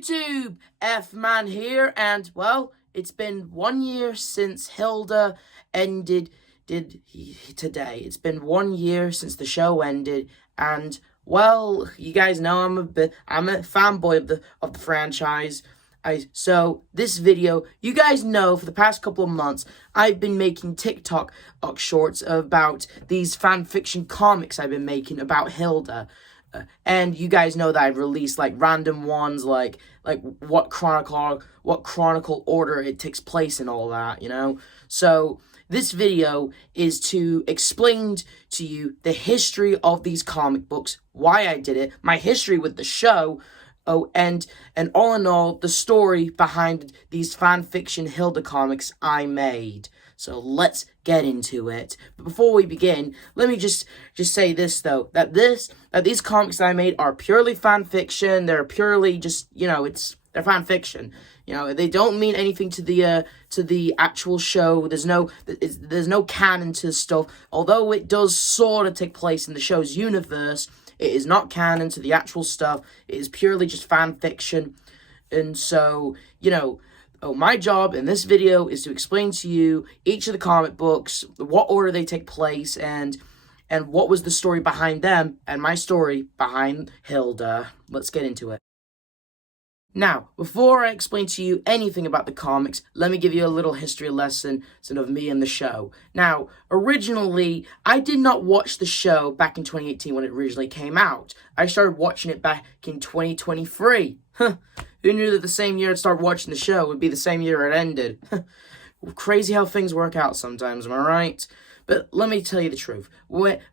YouTube? F-Man here, and, well, it's been 1 year since Hilda ended today. It's been 1 year since the show ended, and, well, you guys know I'm a fanboy of the franchise. So this video, you guys know for the past couple of months, I've been making TikTok shorts about these fanfiction comics I've been making about Hilda. And you guys know that I've released like random ones, like what chronicle order it takes place and all that, you know? So this video is to explain to you the history of these comic books, why I did it, my history with the show, and all in all, the story behind these fanfiction Hilda comics I made. So let's get into it. But before we begin, let me just say this though, that these comics that I made are purely fanfiction. They're purely just, you know, they're fanfiction. You know, they don't mean anything to the actual show. There's no canon to stuff. Although it does sort of take place in the show's universe, it is not canon to the actual stuff. It is purely just fan fiction. And so, you know, my job in this video is to explain to you each of the comic books, what order they take place, and what was the story behind them, and my story behind Hilda. Let's get into it. Now, before I explain to you anything about the comics, let me give you a little history lesson of me and the show. Now, originally, I did not watch the show back in 2018 when it originally came out. I started watching it back in 2023. Who knew that the same year I'd start watching the show would be the same year it ended? Crazy how things work out sometimes, am I right? But let me tell you the truth.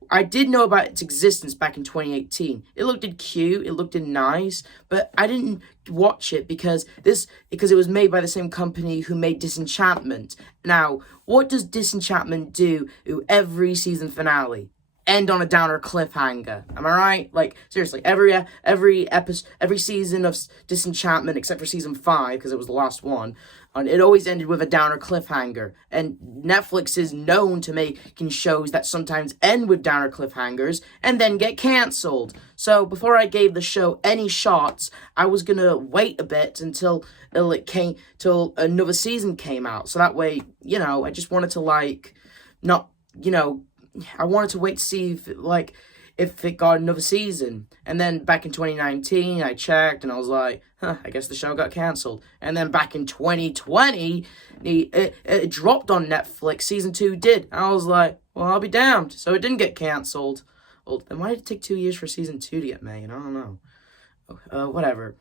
I did know about its existence back in 2018. It looked cute, it looked nice, but I didn't watch it because it was made by the same company who made Disenchantment. Now, what does Disenchantment do to every season finale? End on a downer cliffhanger. Am I right? Like, seriously, every season of Disenchantment, except for season 5, because it was the last one, and it always ended with a downer cliffhanger. And Netflix is known to making shows that sometimes end with downer cliffhangers and then get cancelled. So before I gave the show any shots, I was gonna wait a bit until another season came out. So that way, you know, I just wanted to I wanted to wait to see if it got another season. And then back in 2019, I checked and I was like, I guess the show got cancelled. And then back in 2020, it dropped on Netflix. Season 2 did. And I was like, well, I'll be damned. So it didn't get cancelled. Well, then why did it take 2 years for season 2 to get made? I don't know. Whatever.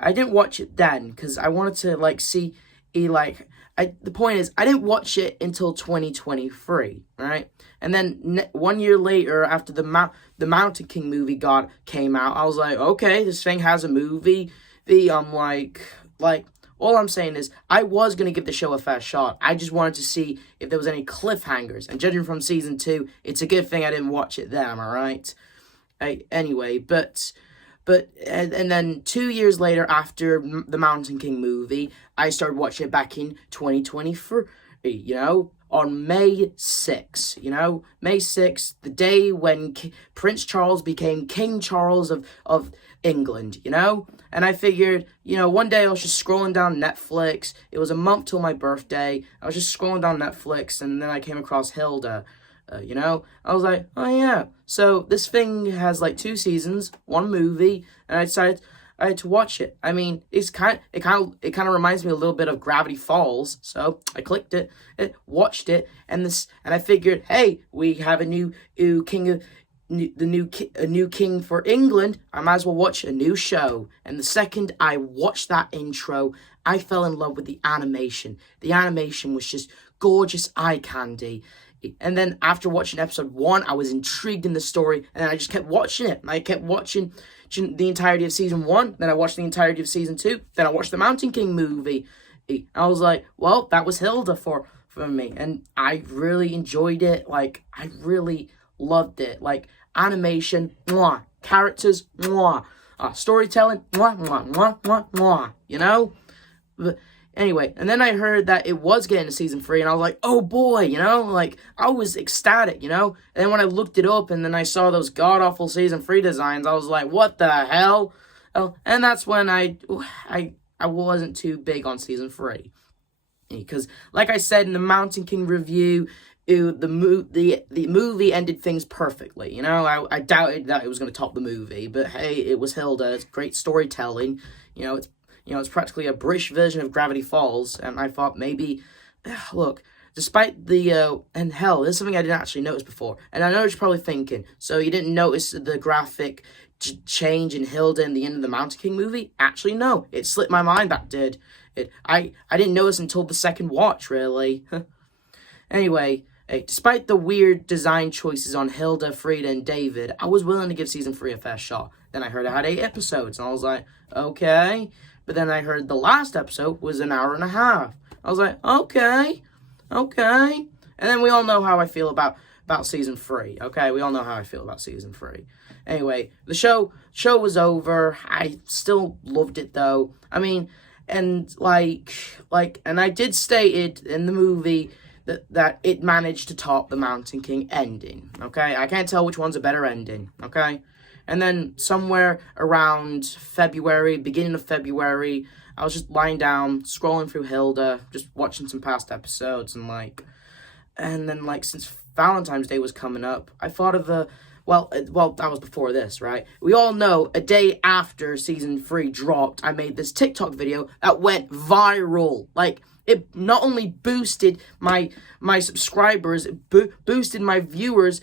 I didn't watch it then because I wanted to see. The point is, I didn't watch it until 2023, right? And then 1 year later, after the Mountain King movie came out, I was like, okay, this thing has a movie. All I'm saying is, I was gonna give the show a fair shot. I just wanted to see if there was any cliffhangers. And judging from season 2, it's a good thing I didn't watch it then, am I right? Anyway, but then 2 years later, after the Mountain King movie, I started watching it back in 2023, you know, on May 6th, you know, May 6th, the day when Prince Charles became King Charles of England, you know, and I figured, you know, one day I was just scrolling down Netflix, it was a month till my birthday, I was just scrolling down Netflix, and then I came across Hilda. You know, I was like, oh yeah. So this thing has 2 seasons, 1 movie, and I decided I had to watch it. I mean, it kind of reminds me a little bit of Gravity Falls. So I clicked it, watched it, and I figured, hey, we have a new king for England. I might as well watch a new show. And the second I watched that intro, I fell in love with the animation. The animation was just gorgeous eye candy. And then after watching episode 1, I was intrigued in the story, and I just kept watching it. I kept watching the entirety of season 1, then I watched the entirety of season 2, then I watched the Mountain King movie. I was like, well, that was Hilda for me, and I really enjoyed it. I really loved it. Animation, mwah. Characters, mwah. Storytelling, mwah, mwah, mwah, mwah, mwah. You know? But anyway, and then I heard that it was getting to season 3, and I was like, oh boy, you know, I was ecstatic, you know, and then when I looked it up, and then I saw those god-awful season 3 designs, I was like, what the hell, Oh, and that's when I wasn't too big on season 3. Because, like I said in the Mountain King review, the movie ended things perfectly. I doubted that it was going to top the movie, but hey, it was Hilda. It's great storytelling. It's practically a British version of Gravity Falls, and I thought maybe, look, despite and hell, there's something I didn't actually notice before, and I know what you're probably thinking. So you didn't notice the graphic change in Hilda in the end of the Mountain King movie? Actually, no, it slipped my mind that did. I didn't notice until the second watch, really. Anyway, despite the weird design choices on Hilda, Frida, and David, I was willing to give season 3 a fair shot. Then I heard it had 8 episodes, and I was like, okay. But then I heard the last episode was an hour and a half. I was like, okay. And then we all know how I feel about season 3, okay? We all know how I feel about season 3. Anyway, the show was over. I still loved it, though. I mean, and and I did state it in the movie that it managed to top the Mountain King ending, okay? I can't tell which one's a better ending, okay? And then somewhere around February, beginning of February, I was just lying down, scrolling through Hilda, just watching some past episodes, and then since Valentine's Day was coming up, I thought of well, that was before this, right? We all know a day after season 3 dropped, I made this TikTok video that went viral. It not only boosted my subscribers, it boosted my viewers.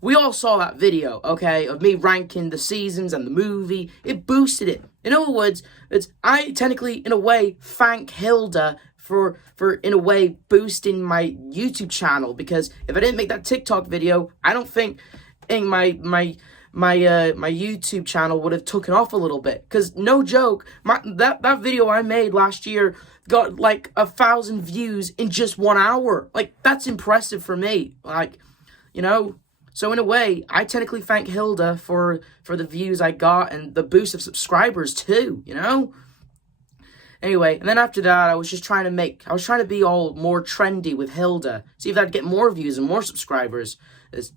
We all saw that video, okay, of me ranking the seasons and the movie. It boosted it. In other words, I technically, in a way, thank Hilda for in a way boosting my YouTube channel, because if I didn't make that TikTok video, I don't think my YouTube channel would have taken off a little bit. Because no joke, that video I made last year got 1,000 views in just 1 hour. That's impressive for me. So in a way, I technically thank Hilda for the views I got and the boost of subscribers too, Anyway, and then after that, I was trying to be all more trendy with Hilda, see if I'd get more views and more subscribers.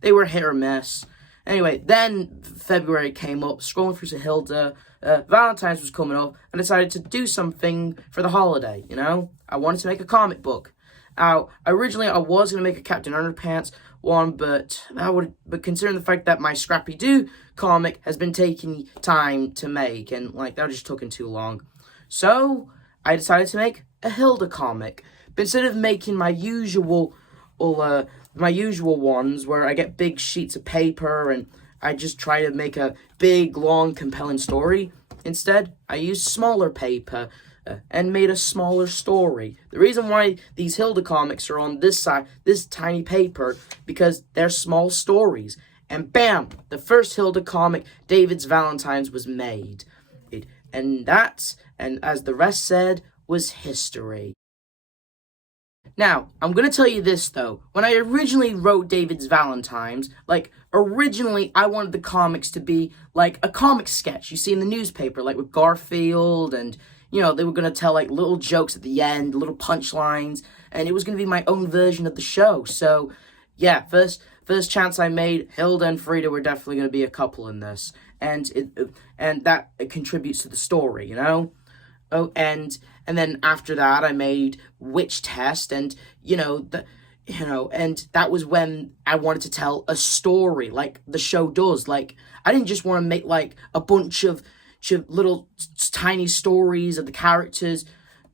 They were hit or miss. Anyway, then February came up, scrolling through to Hilda, Valentine's was coming up, and decided to do something for the holiday, I wanted to make a comic book. Originally, I was going to make a Captain Underpants one, but considering the fact that my Scrappy Doo comic has been taking time to make, and that just took too long. So I decided to make a Hilda comic. But instead of making my usual ones where I get big sheets of paper and I just try to make a big, long, compelling story, instead I used smaller paper and made a smaller story. The reason why these Hilda comics are on this side, this tiny paper, because they're small stories. And bam, the first Hilda comic, David's Valentine's, was made. And as the rest said, was history. Now, I'm going to tell you this, though. When I originally wrote David's Valentine's, originally I wanted the comics to be like a comic sketch you see in the newspaper, with Garfield, and, they were going to tell, little jokes at the end, little punchlines, and it was going to be my own version of the show. So, yeah, first chance I made, Hilda and Frida were definitely going to be a couple in this. And that contributes to the story, Oh, and then after that, I made Witch Test, and and that was when I wanted to tell a story, like the show does. I didn't just want to make a bunch of little tiny stories of the characters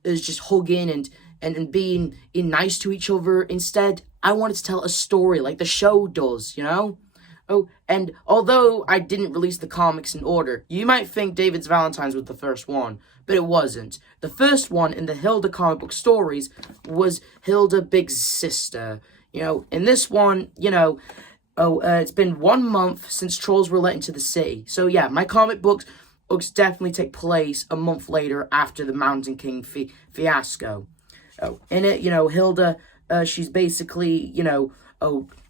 is just hugging and being nice to each other. Instead, I wanted to tell a story like the show does, Oh, and although I didn't release the comics in order, you might think David's Valentine's was the first one, but it wasn't. The first one in the Hilda comic book stories was Hilda Big Sister. In this one, it's been 1 month since trolls were let into the city. So yeah, my comic books definitely take place a month later after the Mountain King fiasco. Oh, in it, Hilda, she's basically,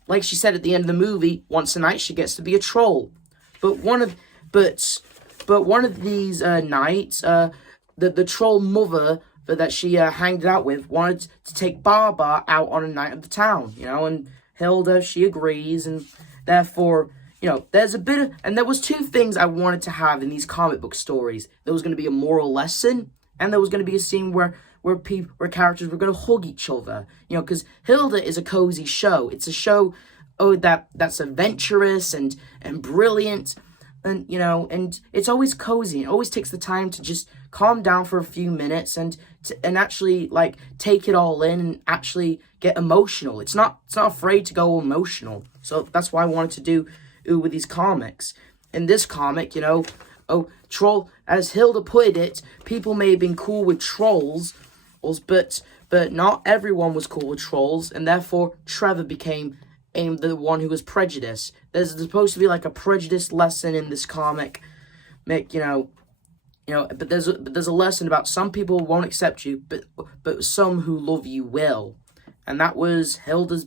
like she said at the end of the movie, once a night she gets to be a troll. But one of these nights, the troll mother that she hanged out with wanted to take Baba out on a night of the town, and Hilda, she agrees, and therefore, you know, there's a bit of, and there was two things I wanted to have in these comic book stories. There was going to be a moral lesson, and there was going to be a scene where characters were going to hug each other. You know, because Hilda is a cozy show. It's a show, that's adventurous and brilliant, and you know, and it's always cozy. It always takes the time to just calm down for a few minutes and actually like take it all in and actually get emotional. It's not afraid to go emotional. So that's why I wanted to do with these comics. In this comic, you know, troll, as Hilda put it, people may have been cool with trolls, but not everyone was cool with trolls, and therefore Trevor became the one who was prejudiced. There's supposed to be like a prejudice lesson in this comic, but there's a lesson about some people won't accept you, but some who love you will, and that was Hilda's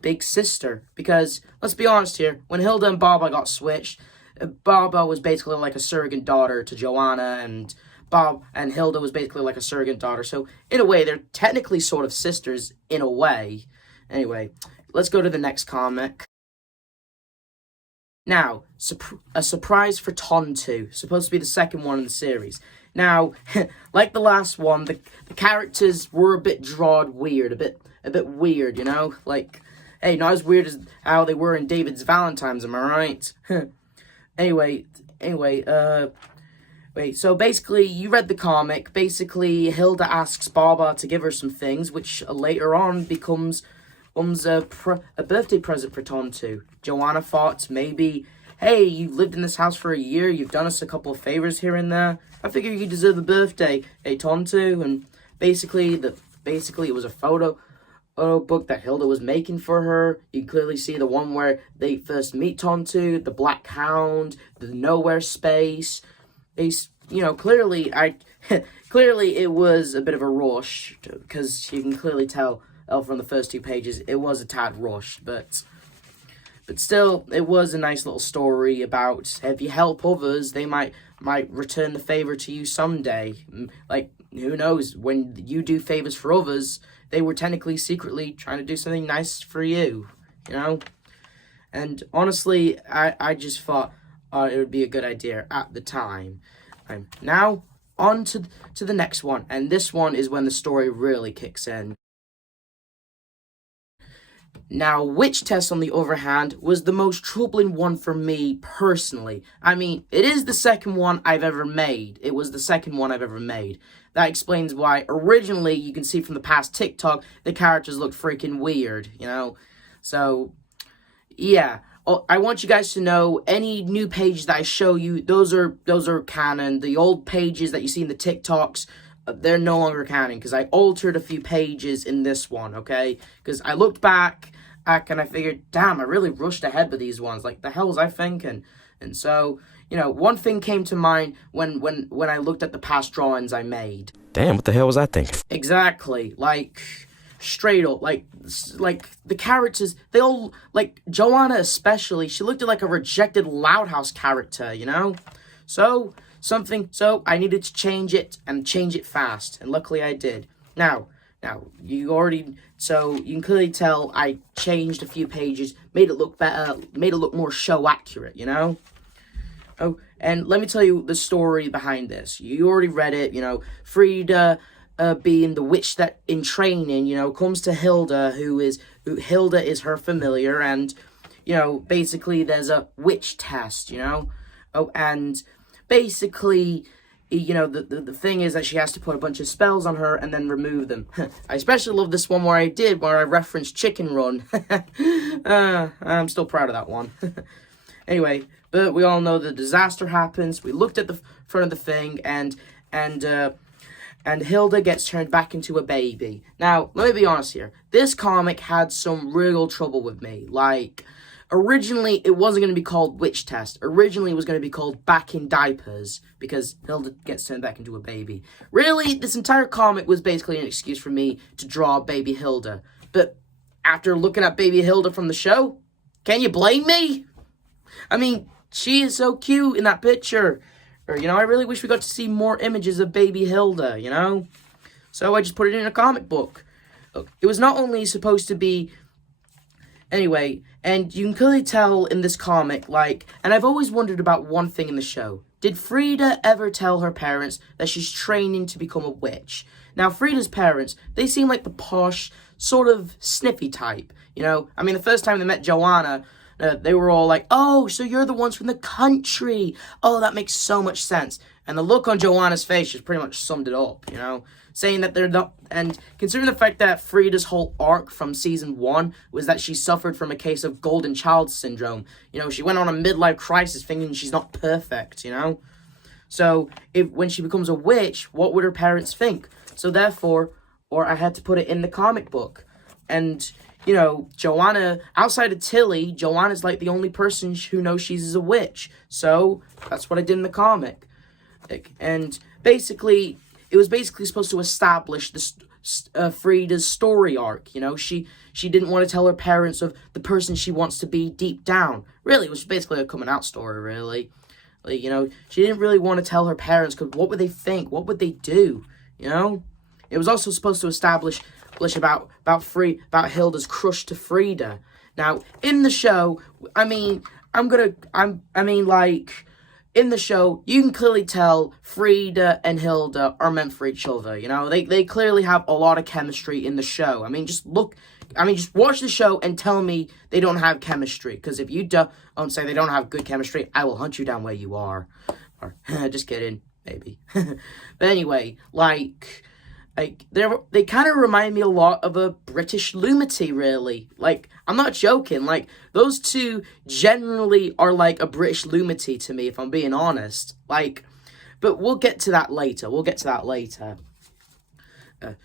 big sister. Because let's be honest here, when Hilda and Baba got switched, Baba was basically like a surrogate daughter to Joanna, and Hilda was basically like a surrogate daughter. So in a way, they're technically sort of sisters in a way. Anyway, let's go to the next comic. Now, a surprise for Tontu, supposed to be the second one in the series. Now, like the last one, the characters were a bit drawed weird, a bit weird, you know? Like, hey, not as weird as how they were in David's Valentine's, am I right? Anyway, wait, so basically, you read the comic. Basically, Hilda asks Baba to give her some things, which later on becomes a birthday present for Tontu. Joanna thought maybe, hey, you lived in this house for a year, you've done us a couple of favors here and there, I figure you deserve a birthday, hey Tontu. And basically it was a photo book that Hilda was making for her. You clearly see the one where they first meet Tontu, the Black Hound, the Nowhere Space. Clearly it was a bit of a rush, because you can clearly tell from the first two pages it was a tad rushed, but still, it was a nice little story about if you help others, they might return the favor to you someday. Like, who knows, when you do favors for others, they were technically secretly trying to do something nice for you, you know? And honestly, I just thought it would be a good idea at the time. Now, on to the next one, and this one is when the story really kicks in. Now, Witch Test, on the other hand, was the most troubling one for me personally. I mean, it is the second one I've ever made. It was the second one I've ever made. That explains why originally, you can see from the past TikTok, the characters looked freaking weird, you know? So, yeah. I want you guys to know, any new pages that I show you, those are canon. The old pages that you see in the TikToks, they're no longer canon, because I altered a few pages in this one, okay? Because I looked back and I figured, damn, I really rushed ahead with these ones. Like, the hell was I thinking? And so, you know, one thing came to mind when I looked at the past drawings I made. Damn, what the hell was I thinking? Exactly. Like, straight up, like the characters, they all, like, Joanna especially, she looked like a rejected Loud House character, you know? So I needed to change it, and change it fast, and luckily I did. Now, you can clearly tell I changed a few pages, made it look better, made it look more show accurate, you know? Oh, and let me tell you the story behind this. You already read it, you know, Frida, being the witch that in training, you know, comes to Hilda, Hilda is her familiar, and, you know, basically there's a witch test, you know? Oh, and basically, you know, the thing is that she has to put a bunch of spells on her and then remove them. I especially love this one where I referenced Chicken Run. I'm still proud of that one. Anyway, but we all know the disaster happens. We looked at the front of the thing, and Hilda gets turned back into a baby. Now, let me be honest here. This comic had some real trouble with me. Like, originally, it wasn't going to be called Witch Test. Originally, it was going to be called Back in Diapers, because Hilda gets turned back into a baby. Really, this entire comic was basically an excuse for me to draw baby Hilda. But after looking at baby Hilda from the show, can you blame me? I mean, she is so cute in that picture. Or, you know, I really wish we got to see more images of baby Hilda, you know? So I just put it in a comic book. Look, it was not only supposed to be Anyway, and you can clearly tell in this comic, like, and I've always wondered about one thing in the show. Did Frida ever tell her parents that she's training to become a witch? Now, Frida's parents, they seem like the posh, sort of sniffy type, you know? I mean, the first time they met Joanna, they were all like, oh, so you're the ones from the country. Oh, that makes so much sense. And the look on Joanna's face just pretty much summed it up, you know? Saying that they're not, and considering the fact that Frida's whole arc from season 1 was that she suffered from a case of golden child syndrome. You know, she went on a midlife crisis thinking she's not perfect, you know? So, when she becomes a witch, what would her parents think? So therefore, or I had to put it in the comic book. And, you know, Joanna, outside of Tilly, Joanna's like the only person who knows she's a witch. So, that's what I did in the comic. And basically, it was basically supposed to establish this Frida's story arc, you know? She didn't want to tell her parents of the person she wants to be deep down. Really, it was basically a coming out story, really. Like, you know, she didn't really want to tell her parents, because what would they think? What would they do? You know? It was also supposed to establish about Hilda's crush to Frida. Now, in the show, in the show, you can clearly tell Frida and Hilda are meant for each other, you know? They clearly have a lot of chemistry in the show. Just watch the show and tell me they don't have chemistry. Because if you don't say they don't have good chemistry, I will hunt you down where you are. Or, just kidding, maybe. But anyway, they kind of remind me a lot of a British Lumity, really. Like, I'm not joking. Like, those two generally are like a British Lumity to me, if I'm being honest. Like, but we'll get to that later.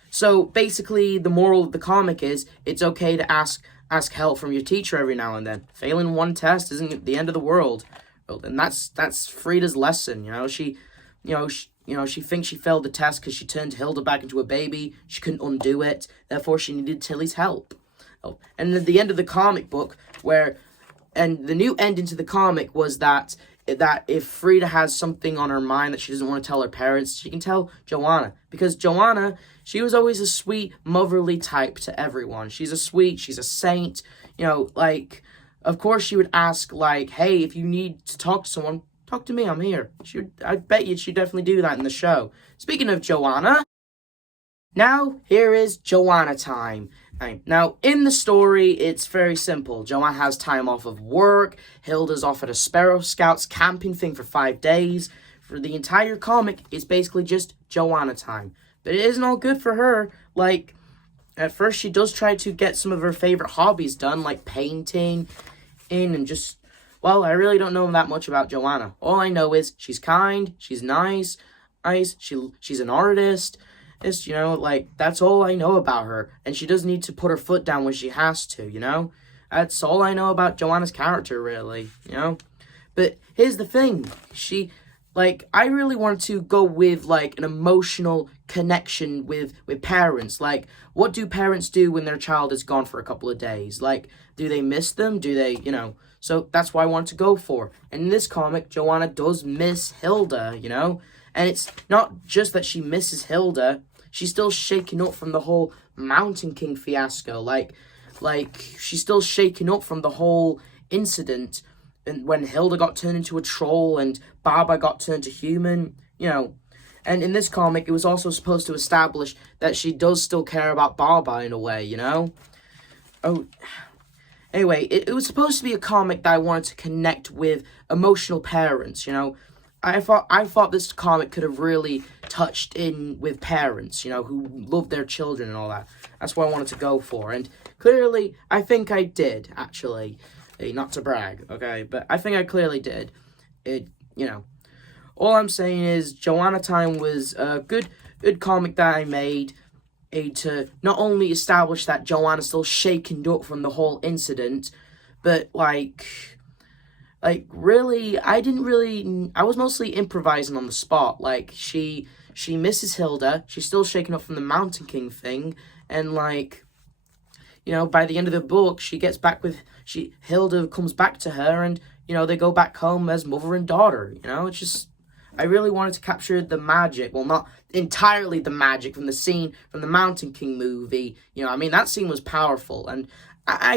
So, basically, the moral of the comic is, it's okay to ask help from your teacher every now and then. Failing one test isn't the end of the world. And that's Frida's lesson, you know? She thinks she failed the test because she turned Hilda back into a baby. She couldn't undo it. Therefore, she needed Tilly's help. Oh, and at the end of the comic book, and the new ending to the comic was that if Frida has something on her mind that she doesn't want to tell her parents, she can tell Joanna. Because Joanna, she was always a sweet, motherly type to everyone. She's a saint. You know, like, of course she would ask, like, hey, if you need to talk to someone, talk to me, I'm here. I bet you she'd definitely do that in the show. Speaking of Joanna, now here is Joanna time. Now, in the story, it's very simple. Joanna has time off of work. Hilda's off at a Sparrow Scouts camping thing for 5 days. For the entire comic, it's basically just Joanna time. But it isn't all good for her. Like, at first she does try to get some of her favorite hobbies done, like painting, and just... Well, I really don't know that much about Joanna. All I know is she's kind, she's nice, she's an artist. It's, you know, like, that's all I know about her. And she does need to put her foot down when she has to, you know? That's all I know about Joanna's character, really, you know? But here's the thing. I really wanted to go with, like, an emotional connection with parents. Like, what do parents do when their child is gone for a couple of days? Like, do they miss them? Do they, you know... So that's what I wanted to go for. And in this comic, Joanna does miss Hilda, you know? And it's not just that she misses Hilda. She's still shaken up from the whole Mountain King fiasco. Like she's still shaken up from the whole incident. And when Hilda got turned into a troll and Baba got turned to human, you know. And in this comic, it was also supposed to establish that she does still care about Baba in a way, you know? Oh... Anyway, it was supposed to be a comic that I wanted to connect with emotional parents, you know. I thought this comic could have really touched in with parents, you know, who love their children and all that. That's what I wanted to go for. And clearly, I think I did, actually. Not to brag, okay? But I think I clearly did. You know. All I'm saying is, Joanna Time was a good comic that I made. To not only establish that Joanna's still shaken up from the whole incident, but really, I was mostly improvising on the spot. Like, she misses Hilda, she's still shaken up from the Mountain King thing, and you know, by the end of the book, Hilda comes back to her, and, you know, they go back home as mother and daughter, you know, it's just... I really wanted to capture the magic, well, not entirely the magic from the scene from the Mountain King movie, you know, I mean, that scene was powerful, and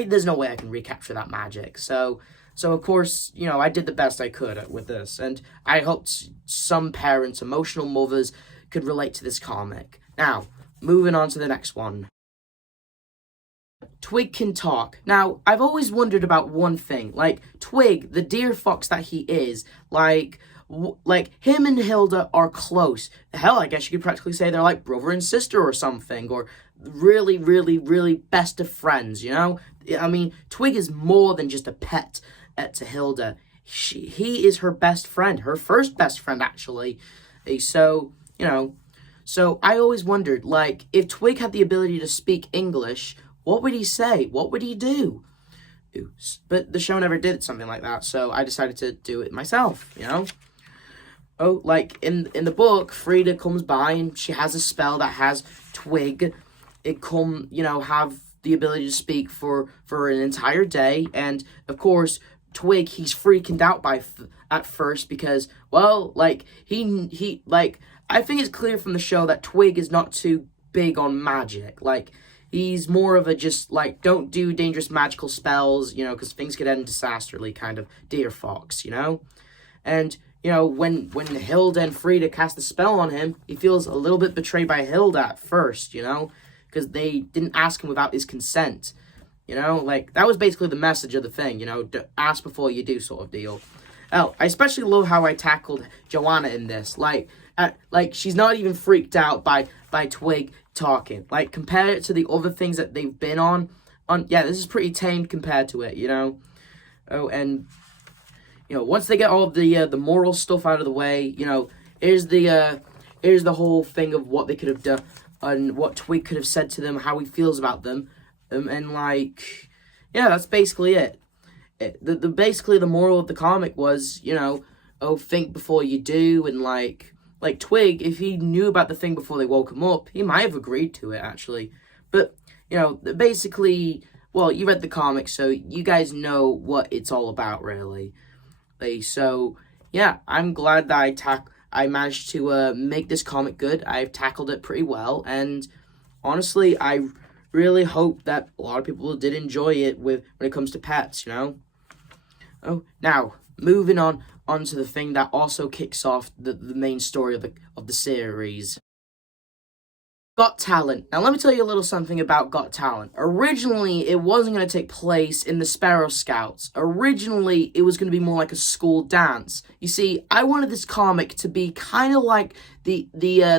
there's no way I can recapture that magic. So of course, I did the best I could with this, and I hoped some parents, emotional mothers, could relate to this comic. Now, moving on to the next one. Twig can talk. Now, I've always wondered about one thing. Like, Twig, the dear fox that he is, like him and Hilda are close. Hell, I guess you could practically say they're like brother and sister or something, or really, really, really best of friends, I mean, Twig is more than just a pet to Hilda. He is her best friend, her first best friend, actually. So, so I always wondered, like, if Twig had the ability to speak English, what would he say? What would he do? But the show never did something like that, so I decided to do it myself, Oh, like, in the book, Frida comes by and she has a spell that has Twig, have the ability to speak for an entire day, and, of course, Twig, he's freaking out at first because, well, like, I think it's clear from the show that Twig is not too big on magic, like, he's more of a just, like, don't do dangerous magical spells, because things could end disastrously kind of dear fox, And, when Hilda and Frida cast the spell on him, he feels a little bit betrayed by Hilda at first, because they didn't ask him without his consent, Like, that was basically the message of the thing, ask before you do sort of deal. Oh, I especially love how I tackled Joanna in this, like, she's not even freaked out by Twig talking. Like, compare it to the other things that they've been on, yeah, this is pretty tame compared to it, Oh, and, once they get all of the moral stuff out of the way, here's the whole thing of what they could have done, and what Twig could have said to them, how he feels about them, and, like, yeah, that's basically it. Basically, the moral of the comic was, think before you do, and, like Twig, if he knew about the thing before they woke him up, he might have agreed to it, actually. But, basically, well, you read the comic, so you guys know what it's all about, really. So, yeah, I'm glad that I managed to make this comic good. I've tackled it pretty well, and honestly, I really hope that a lot of people did enjoy it when it comes to pets, Oh, now, moving on to the thing that also kicks off the main story of the series. Got Talent. Now, let me tell you a little something about Got Talent. Originally, it wasn't going to take place in the Sparrow Scouts. Originally, it was going to be more like a school dance. You see, I wanted this comic to be kind of like the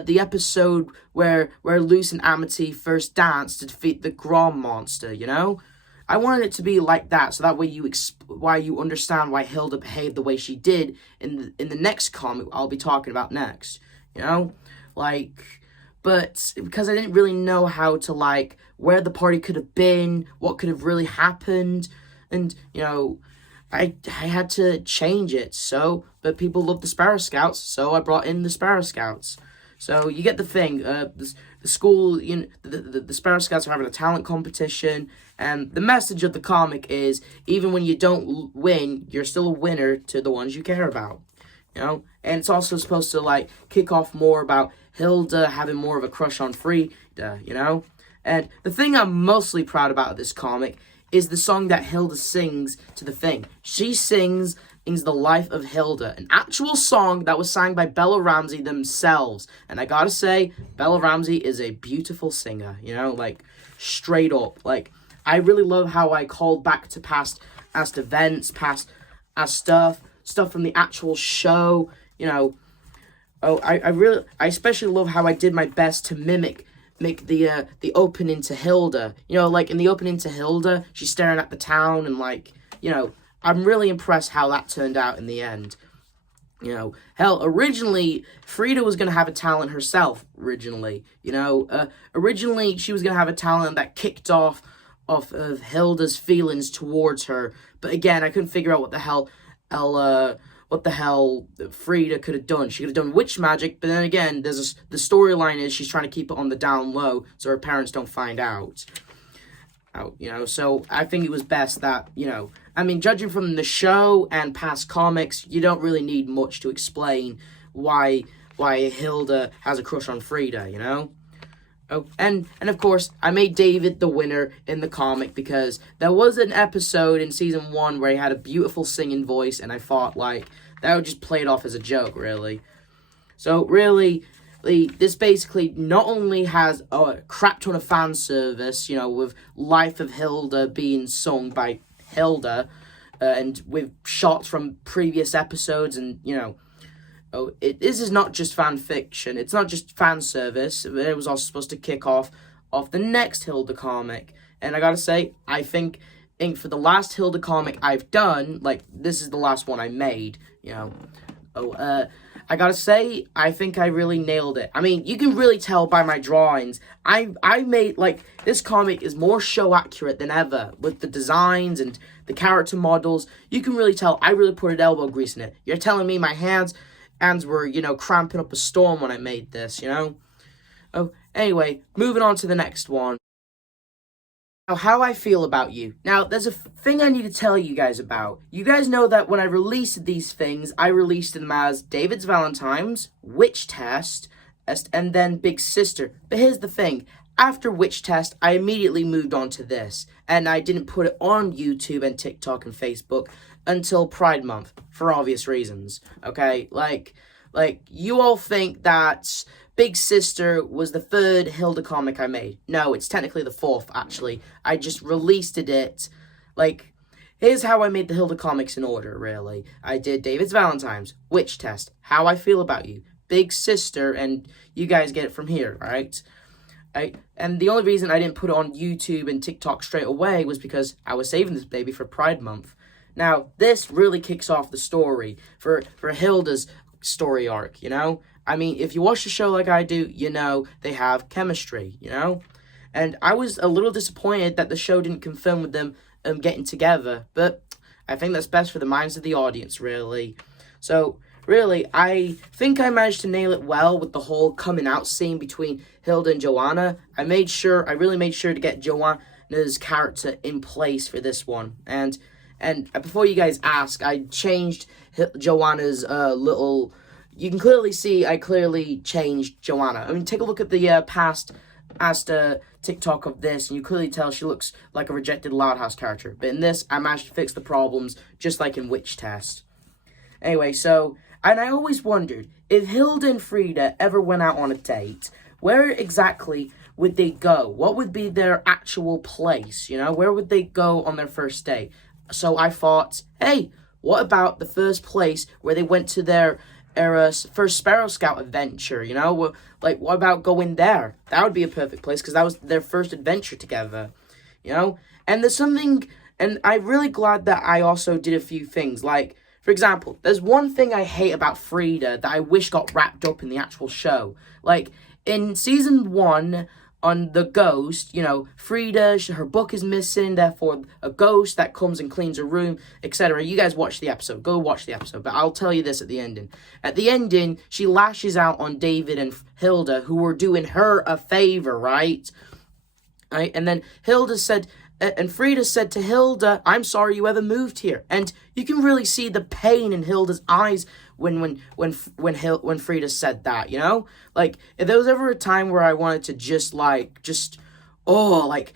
episode where Luce and Amity first danced to defeat the Grom monster, I wanted it to be like that, so that way you understand why Hilda behaved the way she did in the next comic I'll be talking about next, But because I didn't really know how to, like, where the party could have been, what could have really happened, and, I had to change it, but people love the Sparrow Scouts, so I brought in the Sparrow Scouts. So you get the thing, the school, the Sparrow Scouts are having a talent competition, and the message of the comic is, even when you don't win, you're still a winner to the ones you care about, And it's also supposed to, like, kick off more about Hilda having more of a crush on Frida, And the thing I'm mostly proud about this comic is the song that Hilda sings to the thing. She sings The Life of Hilda, an actual song that was sang by Bella Ramsey themselves. And I gotta say, Bella Ramsey is a beautiful singer, like, straight up. Like, I really love how I called back to past events, past stuff from the actual show, Oh, I especially love how I did my best to mimic the opening to Hilda. Like, in the opening to Hilda, she's staring at the town, and, like, I'm really impressed how that turned out in the end. Hell, originally, Frida was going to have a talent herself, originally. Originally, she was going to have a talent that kicked off of Hilda's feelings towards her. But again, I couldn't figure out what the hell Frida could have done. She could have done witch magic, but then again, the storyline is she's trying to keep it on the down low so her parents don't find out. So I think it was best that, I mean, judging from the show and past comics, you don't really need much to explain why Hilda has a crush on Frida, Oh, and of course, I made David the winner in the comic because there was an episode in season 1 where he had a beautiful singing voice, and I thought, like, that would just play it off as a joke, really. So, really, this basically not only has a crap ton of fan service, you know, with Life of Hilda being sung by Hilda, and with shots from previous episodes, and, you know, this is not just fan fiction. It's not just fan service. It was also supposed to kick off the next Hilda comic. And I gotta say, I think for the last Hilda comic I've done, like, this is the last one I made, you know. I gotta say, I think I really nailed it. I mean, you can really tell by my drawings. I made, like, this comic is more show accurate than ever. With the designs and the character models, you can really tell I really put an elbow grease in it. You're telling me my hands were, you know, cramping up a storm when I made this, you know? Oh, anyway, moving on to the next one. Now, how I feel about you. Now, there's a thing I need to tell you guys about. You guys know that when I released these things, I released them as David's Valentine's, Witch Test, and then Big Sister. But here's the thing. After Witch Test, I immediately moved on to this, and I didn't put it on YouTube and TikTok and Facebook until Pride Month, for obvious reasons, okay? Like, you all think that Big Sister was the 3rd Hilda comic I made. No, it's technically the 4th, actually. I just released it, like, here's how I made the Hilda comics in order, really. I did David's Valentine's, Witch Test, How I Feel About You, Big Sister, and you guys get it from here, right? And the only reason I didn't put it on YouTube and TikTok straight away was because I was saving this baby for Pride Month. Now, this really kicks off the story for Hilda's story arc, you know? I mean, if you watch the show like I do, you know they have chemistry, you know? And I was a little disappointed that the show didn't confirm with them getting together, but I think that's best for the minds of the audience, really. So, really, I think I managed to nail it well with the whole coming out scene between Hilda and Joanna. I really made sure to get Joanna's character in place for this one. And before you guys ask, I changed Joanna's little... You can clearly see I clearly changed Joanna. I mean, take a look at the past TikTok of this, and you clearly tell she looks like a rejected Loud House character. But in this, I managed to fix the problems, just like in Witch Test. Anyway, so... And I always wondered, if Hilda and Frida ever went out on a date, where exactly would they go? What would be their actual place, you know? Where would they go on their first date? So I thought, hey, what about the first place where they went to their first Sparrow Scout adventure, you know? Like, what about going there? That would be a perfect place, because that was their first adventure together, you know? And there's something, and I'm really glad that I also did a few things, like... For example, there's one thing I hate about Frida that I wish got wrapped up in the actual show. Like, in season 1, on the ghost, you know, Frida, her book is missing, therefore a ghost that comes and cleans her room, etc. You guys watch the episode. Go watch the episode. But I'll tell you this at the ending. At the ending, she lashes out on David and Hilda, who were doing her a favor, right? And then Hilda said... And Frida said to Hilda, I'm sorry you ever moved here. And you can really see the pain in Hilda's eyes when Frida said that, you know? Like, if there was ever a time where I wanted to like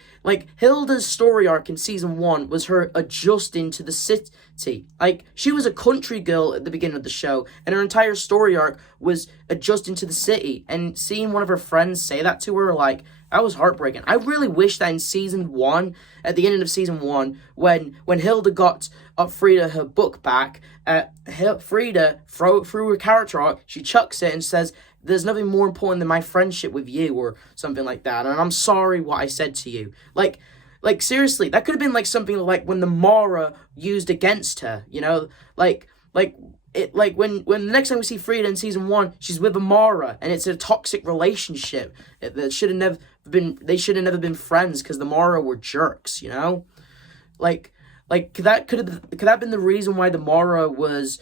Hilda's story arc in season 1 was her adjusting to the city. Like, she was a country girl at the beginning of the show, and her entire story arc was adjusting to the city. And seeing one of her friends say that to her, like, that was heartbreaking. I really wish that in season 1, at the end of season 1, when Hilda got Frida her book back, Frida, through her character arc, she chucks it and says, there's nothing more important than my friendship with you, or something like that, and I'm sorry what I said to you. Like seriously, that could have been like something like when the Mara used against her, you know? Like when the next time we see Frida in season 1, she's with Amara, and it's a toxic relationship. They should have never been friends, because the Mara were jerks, you know? Like could that have been the reason why the Mara was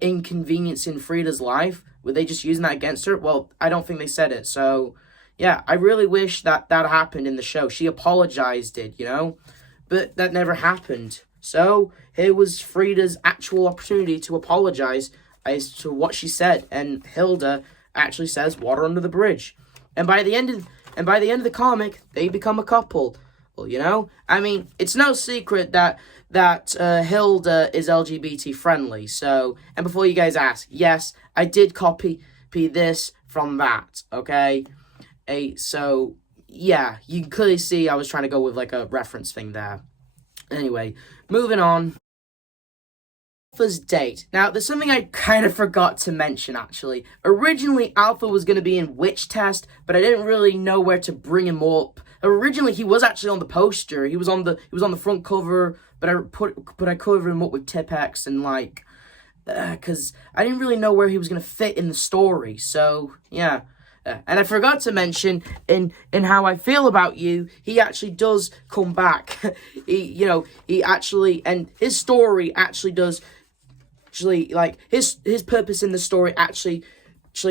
inconveniencing Frida's life? Were they just using that against her? Well, I don't think they said it. So, yeah, I really wish that happened in the show. She apologized, you know? But that never happened. So, here was Frida's actual opportunity to apologize as to what she said. And Hilda actually says, water under the bridge. And by the end of the comic, they become a couple. Well, you know, I mean, it's no secret that Hilda is LGBT friendly. So, and before you guys ask, yes, I did copy this from that. Okay, so yeah, you can clearly see I was trying to go with like a reference thing there. Anyway, moving on. Alpha's date. Now, there's something I kind of forgot to mention, actually. Originally, Alpha was going to be in Witch Test, but I didn't really know where to bring him up. Originally, he was actually on the poster. He was on the front cover, but I covered him up with Tipex and like, because I didn't really know where he was going to fit in the story. So yeah. And I forgot to mention in How I Feel About You, he actually does come back. he actually, and his story actually does, actually, like, his purpose in the story actually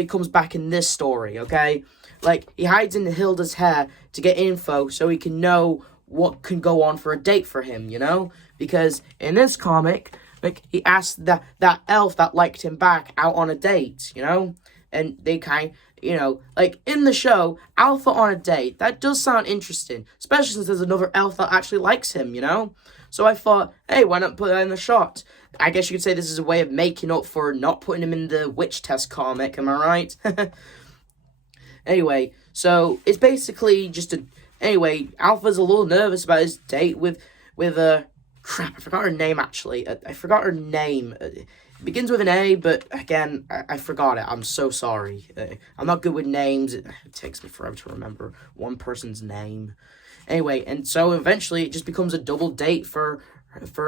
comes back in this story, okay? Like, he hides in Hilda's hair to get info so he can know what can go on for a date for him, you know? Because in this comic, like, he asked that elf that liked him back out on a date, you know? And they like, in the show, Alpha on a date, that does sound interesting. Especially since there's another elf that actually likes him, you know? So I thought, hey, why not put that in the shot? I guess you could say this is a way of making up for not putting him in the Witch Test comic, am I right? Anyway, so it's basically just Anyway, Alpha's a little nervous about his date with crap, I forgot her name, actually. I forgot her name. It begins with an A, but again, I forgot it. I'm so sorry. I'm not good with names. It takes me forever to remember one person's name. Anyway, and so eventually it just becomes a double date for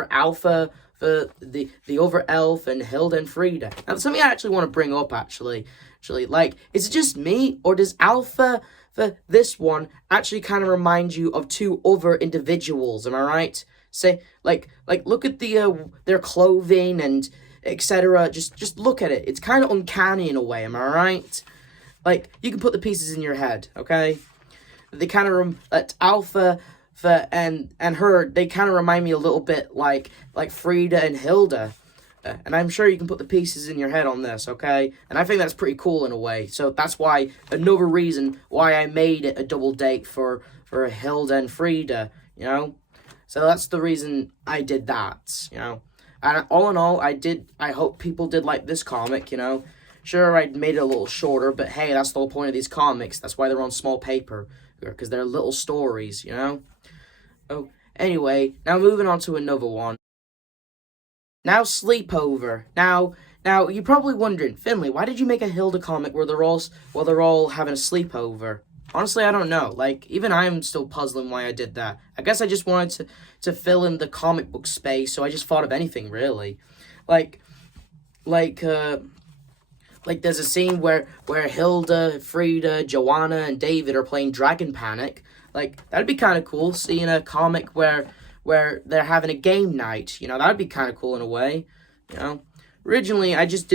Alpha, for the other elf, and Hilda and Frida. Now, something I actually want to bring up, actually, like, is it just me, or does Alpha, for this one, actually kind of remind you of two other individuals, am I right? Say, like, look at their clothing and etc. Just look at it. It's kind of uncanny in a way, am I right? Like, you can put the pieces in your head, okay? They kind of Alpha and her, they kind of remind me a little bit like Frida and Hilda. And I'm sure you can put the pieces in your head on this, okay? And I think that's pretty cool in a way. So that's why, another reason why I made it a double date for Hilda and Frida, you know? So that's the reason I did that, you know? And all in all, I hope people did like this comic, you know? Sure, I made it a little shorter, but hey, that's the whole point of these comics. That's why they're on small paper, because they're little stories, you know? Oh, anyway, now moving on to another one. Now, Sleepover. Now, you're probably wondering, Finley, why did you make a Hilda comic where they're all having a sleepover? Honestly, I don't know. Like, even I'm still puzzling why I did that. I guess I just wanted to fill in the comic book space, so I just thought of anything, really. Like there's a scene where Hilda, Frida, Joanna, and David are playing Dragon Panic. Like, that'd be kind of cool, seeing a comic where they're having a game night. You know, that'd be kind of cool in a way. You know, originally I just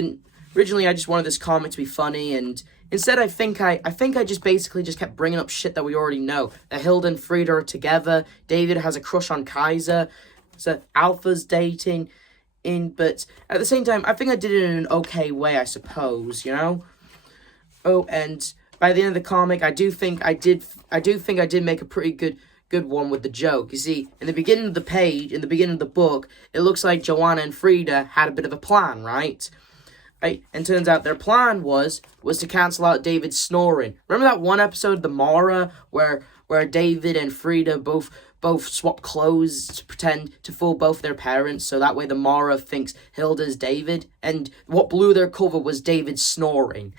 wanted this comic to be funny, and instead I think I just basically just kept bringing up shit that we already know. That Hilda and Frida are together. David has a crush on Kaiser. So Alpha's dating. But at the same time, I think I did it in an okay way, I suppose, you know? Oh, and by the end of the comic, I do think I did make a pretty good one with the joke. You see, in the beginning of the page, in the beginning of the book, it looks like Joanna and Frida had a bit of a plan, right? Right? And turns out their plan was to cancel out David's snoring. Remember that one episode of the Mara where David and Frida both swap clothes to pretend to fool both their parents, so that way the Mara thinks Hilda's David, and what blew their cover was David snoring.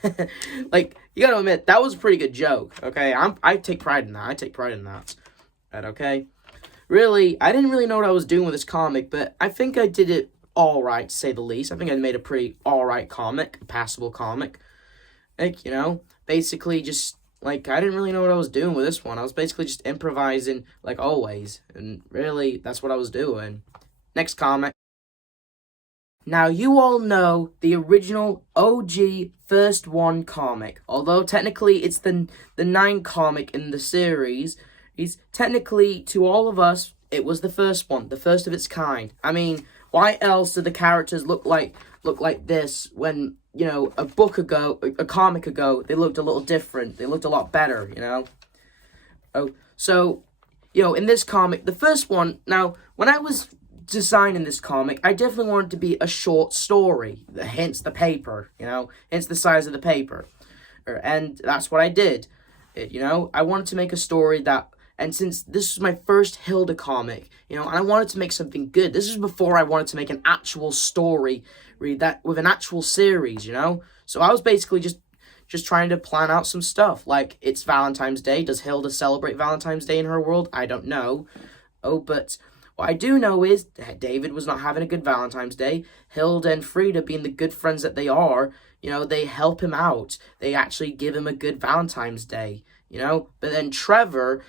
Like, you gotta admit, that was a pretty good joke, okay? I take pride in that. But, okay? Really, I didn't really know what I was doing with this comic, but I think I did it alright, to say the least. I think I made a pretty alright comic, a passable comic. Like, you know, basically just, like, I didn't really know what I was doing with this one. I was basically just improvising, like always. And really, that's what I was doing. Next comic. Now, you all know the original OG first one comic. Although, technically, it's the 9th comic in the series. Technically, to all of us, it was the first one. The first of its kind. I mean, why else do the characters look like this when you know, a book ago, a comic ago, they looked a little different. They looked a lot better, you know. Oh, so, you know, in this comic, the first one, now, when I was designing this comic, I definitely wanted to be a short story, hence the paper, you know, hence the size of the paper. And that's what I did, you know. I wanted to make a story that, and since this was my first Hilda comic, you know, and I wanted to make something good. This was before I wanted to make an actual story, read that with an actual series, you know. So I was basically just trying to plan out some stuff. Like, it's Valentine's Day. Does Hilda celebrate Valentine's Day in her world? I don't know. Oh, but what I do know is that David was not having a good Valentine's Day. Hilda and Frida, being the good friends that they are, you know, they help him out. They actually give him a good Valentine's Day, you know. But then Trevor,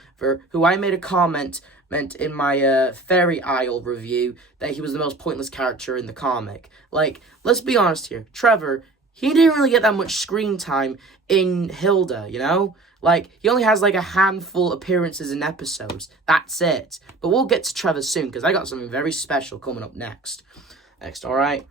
who I made a comment meant in my Fairy Isle review that he was the most pointless character in the comic. Like, let's be honest here. Trevor, he didn't really get that much screen time in Hilda, you know? Like, he only has like a handful appearances in episodes. That's it. But we'll get to Trevor soon, because I got something very special coming up next. Alright?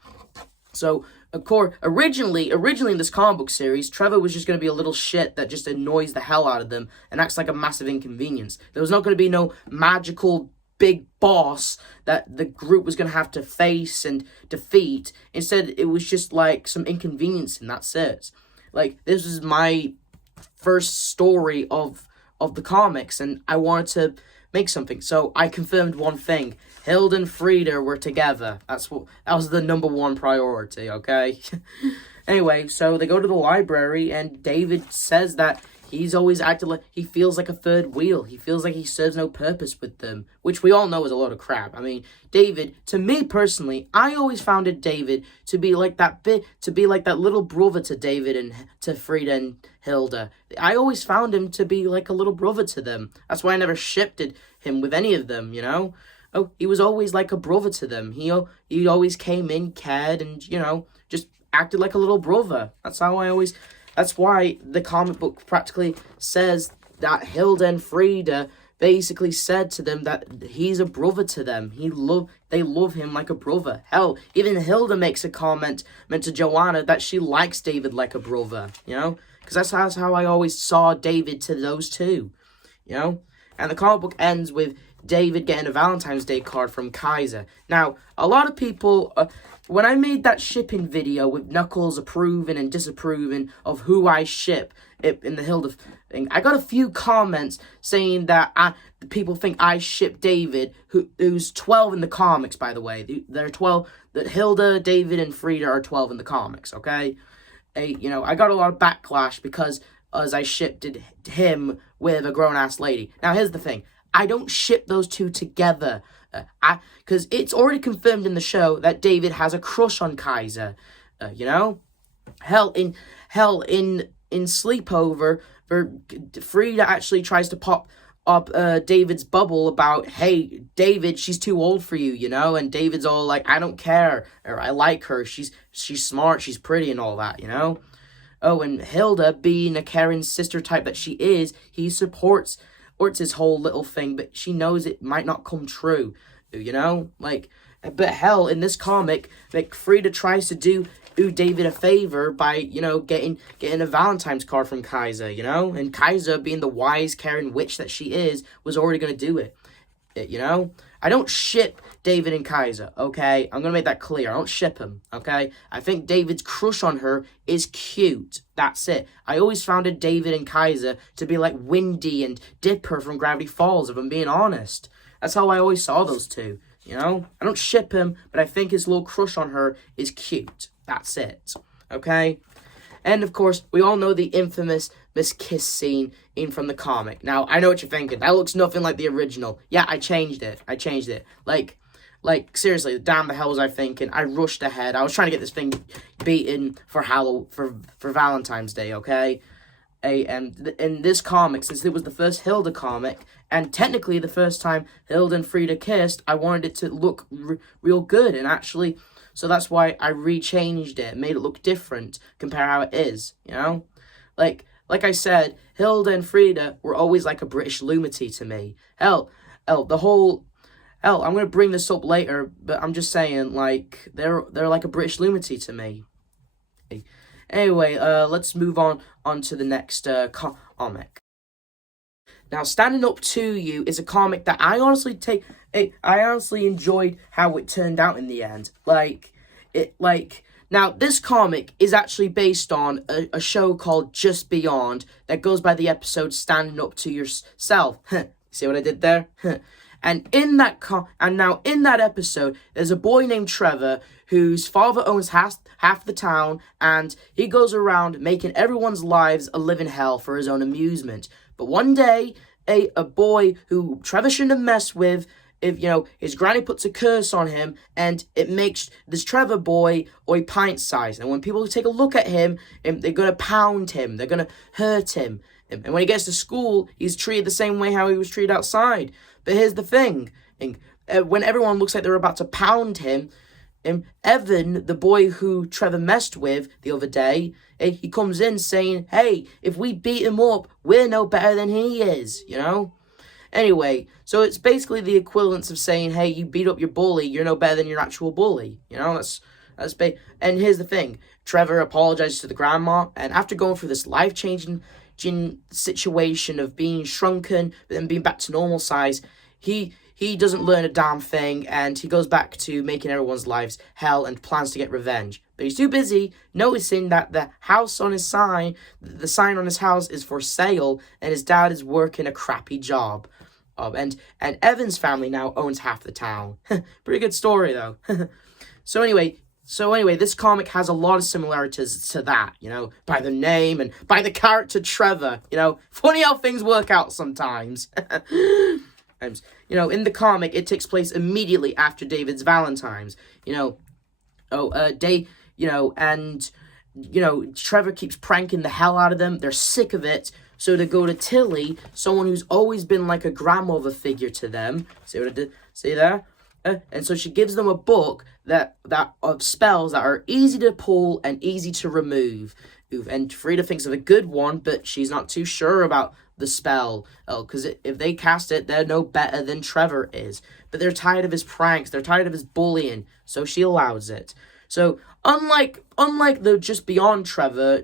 So, of course, originally in this comic book series, Trevor was just going to be a little shit that just annoys the hell out of them and acts like a massive inconvenience. There was not going to be no magical big boss that the group was going to have to face and defeat. Instead, it was just like some inconvenience, and that's it. Like, this was my first story of the comics, and I wanted to make something. So I confirmed one thing. Hilda and Frida were together. That was the number one priority, okay? Anyway, so they go to the library, and David says that he's always acted like he feels like a third wheel. He feels like he serves no purpose with them, which we all know is a load of crap. I mean, David, to me personally, I always found David to be like that little brother to David and to Frida and Hilda. I always found him to be like a little brother to them. That's why I never shipped him with any of them, you know? Oh, he was always like a brother to them. He always came in, cared, and, you know, just acted like a little brother. That's why the comic book practically says that Hilda and Frida basically said to them that he's a brother to them. They love him like a brother. Hell, even Hilda makes a comment meant to Joanna that she likes David like a brother, you know? Because that's how I always saw David to those two, you know? And the comic book ends with David getting a Valentine's Day card from Kaiser. Now, a lot of people, when I made that shipping video with Knuckles approving and disapproving of who I ship in the Hilda thing, I got a few comments saying that people think I ship David, who's 12 in the comics, by the way. They're 12, that Hilda, David, and Frida are 12 in the comics, okay? You know, I got a lot of backlash because as I shipped him with a grown-ass lady. Now, here's the thing. I don't ship those two together. Because it's already confirmed in the show that David has a crush on Kaiser. You know? Hell, in Sleepover, Frida actually tries to pop up David's bubble about, hey, David, she's too old for you, you know? And David's all like, I don't care, or I like her, she's smart, she's pretty, and all that, you know? Oh, and Hilda, being a caring sister type that she is, he supports his whole little thing, but she knows it might not come true, you know? Like, but hell, in this comic, like, Frida tries to do David a favor by, you know, getting a Valentine's card from Kaiser, you know? And Kaiser, being the wise, caring witch that she is, was already going to do it, you know? I don't ship David and Kaiser, okay? I'm going to make that clear. I don't ship them, okay? I think David's crush on her is cute. That's it. I always found David and Kaiser to be like Windy and Dipper from Gravity Falls, if I'm being honest. That's how I always saw those two, you know? I don't ship him, but I think his little crush on her is cute. That's it, okay? And, of course, we all know the infamous Miss Kiss scene in from the comic. Now, I know what you're thinking. That looks nothing like the original. Yeah, I changed it. Like, seriously, damn the hell was I thinking? I rushed ahead. I was trying to get this thing beaten for Valentine's Day, okay? And in this comic, since it was the first Hilda comic, and technically the first time Hilda and Frida kissed, I wanted it to look real good, and actually, so that's why I rechanged it, made it look different, compare how it is, you know? Like I said, Hilda and Frida were always like a British lunacy to me. Hell, I'm gonna bring this up later, but I'm just saying, like, they're like a British lunacy to me. Anyway, let's move on to the next comic. Now, Standing Up To You is a comic that I honestly enjoyed how it turned out in the end. Now, this comic is actually based on a show called Just Beyond that goes by the episode Standing Up To Yourself. See what I did there? And in that episode, there's a boy named Trevor whose father owns half the town, and he goes around making everyone's lives a living hell for his own amusement. But one day, a boy who Trevor shouldn't have messed with, his granny puts a curse on him, and it makes this Trevor boy pint-sized. And when people take a look at him, they're gonna pound him, they're gonna hurt him. And when he gets to school, he's treated the same way how he was treated outside. But here's the thing, when everyone looks like they're about to pound him, Evan, the boy who Trevor messed with the other day, he comes in saying, hey, if we beat him up, we're no better than he is, Anyway, so it's basically the equivalence of saying, hey, you beat up your bully, you're no better than your actual bully, And here's the thing, Trevor apologizes to the grandma, and after going through this life-changing situation of being shrunken, but then being back to normal size, he doesn't learn a damn thing, and he goes back to making everyone's lives hell and plans to get revenge. But he's too busy noticing that the sign on his house is for sale, and his dad is working a crappy job. And Evan's family now owns half the town. Pretty good story, though. So anyway, this comic has a lot of similarities to that, by the name and by the character Trevor, Funny how things work out sometimes. In the comic, it takes place immediately after David's Valentine's, Trevor keeps pranking the hell out of them. They're sick of it. So they go to Tilly, someone who's always been like a grandmother figure to them. See what I did? See there? And so she gives them a book that of spells that are easy to pull and easy to remove. And Frida thinks of a good one, but she's not too sure about the spell. Because if they cast it, they're no better than Trevor is. But they're tired of his pranks. They're tired of his bullying. So she allows it. So unlike the Just Beyond Trevor,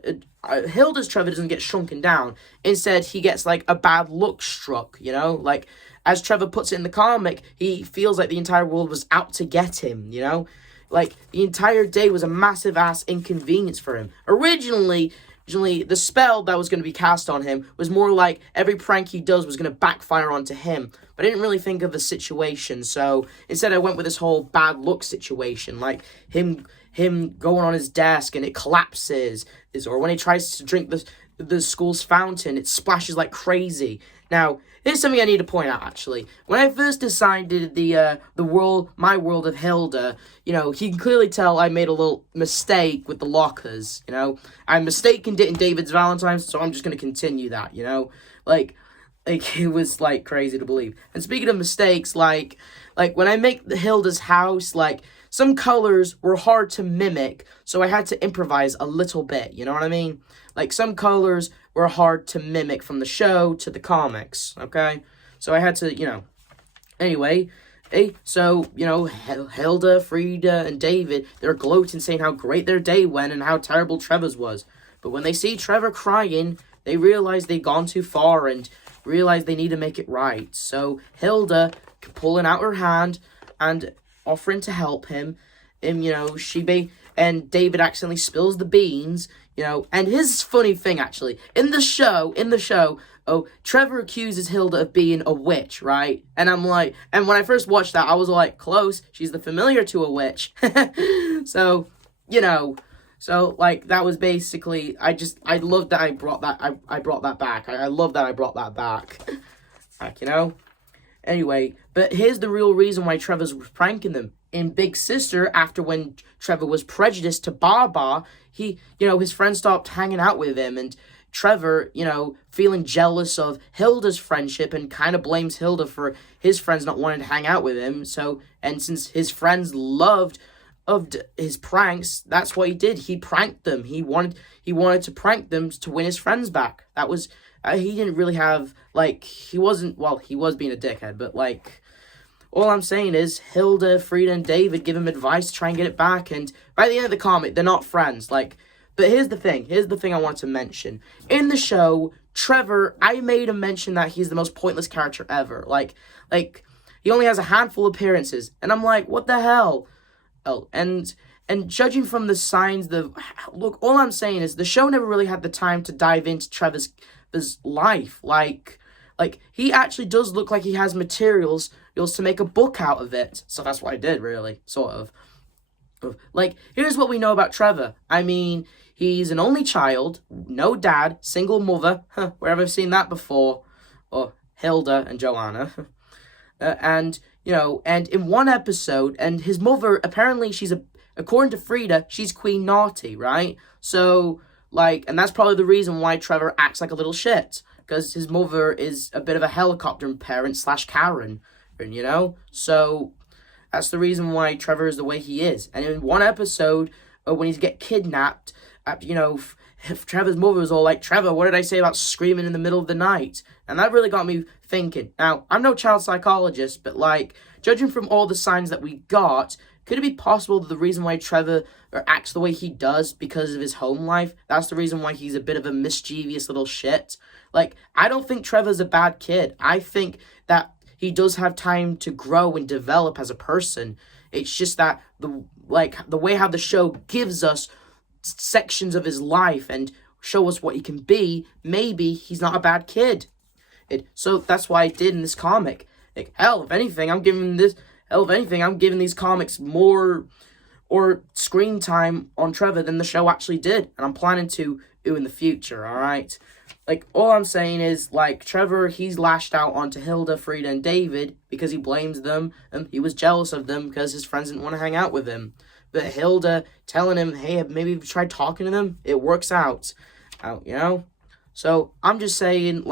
Hilda's Trevor doesn't get shrunken down. Instead, he gets like a bad look struck, Like, as Trevor puts it in the comic, he feels like the entire world was out to get him, Like, the entire day was a massive ass inconvenience for him. Originally, the spell that was going to be cast on him was more like every prank he does was going to backfire onto him. But I didn't really think of the situation, so instead I went with this whole bad luck situation, like him going on his desk and it collapses, or when he tries to drink the school's fountain, it splashes like crazy. Now, here's something I need to point out, actually. When I first decided my world of Hilda, you can clearly tell I made a little mistake with the lockers, I mistaken it in David's Valentine's, so I'm just going to continue that, Like, it was, like, crazy to believe. And speaking of mistakes, like when I make Hilda's house, like, some colors were hard to mimic, so I had to improvise a little bit, you know what I mean? Like, some colors were hard to mimic from the show to the comics, okay? So I had to, Anyway, so, Hilda, Frida, and David, they're gloating, saying how great their day went and how terrible Trevor's was. But when they see Trevor crying, they realize they've gone too far and realize they need to make it right. So Hilda, pulling out her hand and offering to help him, and David accidentally spills the beans, and his funny thing, actually, in the show, Trevor accuses Hilda of being a witch, right? And I'm like, and when I first watched that, I was like, close, she's the familiar to a witch. So, that was basically, I love that I brought that back. I love that I brought that back. Anyway, but here's the real reason why Trevor's pranking them. In Big Sister, after when Trevor was prejudiced to Baba, his friends stopped hanging out with him, and Trevor, feeling jealous of Hilda's friendship and kind of blames Hilda for his friends not wanting to hang out with him. So, and since his friends loved his pranks, that's what he did. He pranked them. He wanted to prank them to win his friends back. That was, he didn't really have, he was being a dickhead, but, all I'm saying is Hilda, Frida, and David give him advice to try and get it back, and by the end of the comic, they're not friends. But here's the thing I want to mention. In the show, Trevor, I made him mention that he's the most pointless character ever. Like, he only has a handful of appearances. And I'm like, what the hell? Oh, and judging from the signs, look, all I'm saying is the show never really had the time to dive into Trevor's life. Like, he actually does look like he has materials to make a book out of it. So that's what I did, really, sort of. Like, here's what we know about Trevor. I mean, he's an only child, no dad, single mother. Where have I seen that before? Or Hilda and Joanna. And in one episode, and his mother, apparently according to Frida, she's Queen Naughty, right? So, and that's probably the reason why Trevor acts like a little shit. Because his mother is a bit of a helicopter parent / Karen, So, that's the reason why Trevor is the way he is. And in one episode, when he's get kidnapped, Trevor's mother was all like, Trevor, what did I say about screaming in the middle of the night? And that really got me thinking. Now, I'm no child psychologist, but judging from all the signs that we got, could it be possible that the reason why Trevor acts the way he does because of his home life? That's the reason why he's a bit of a mischievous little shit. I don't think Trevor's a bad kid. I think that he does have time to grow and develop as a person. It's just that the way how the show gives us sections of his life and show us what he can be, maybe he's not a bad kid. So that's why I did in this comic. If anything, I'm giving these comics more or screen time on Trevor than the show actually did, and I'm planning to do in the future, alright? All I'm saying is, Trevor, he's lashed out onto Hilda, Frida, and David because he blames them, and he was jealous of them because his friends didn't want to hang out with him. But Hilda telling him, hey, maybe if you try talking to them, it works out, So, I'm just saying,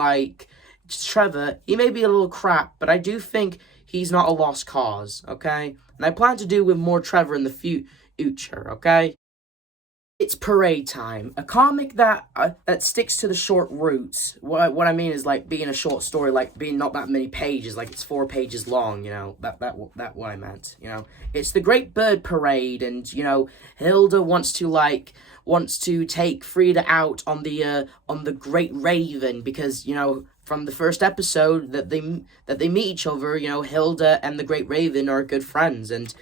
Trevor, he may be a little crap, but I do think he's not a lost cause, okay? And I plan to do with more Trevor in the future, okay? It's Parade Time, a comic that sticks to the short roots. What I mean is being a short story, being not that many pages, it's 4 pages long, that what I meant, It's the Great Bird Parade, and Hilda wants to take Frida out on the Great Raven because from the first episode that they meet each other, Hilda and the Great Raven are good friends, and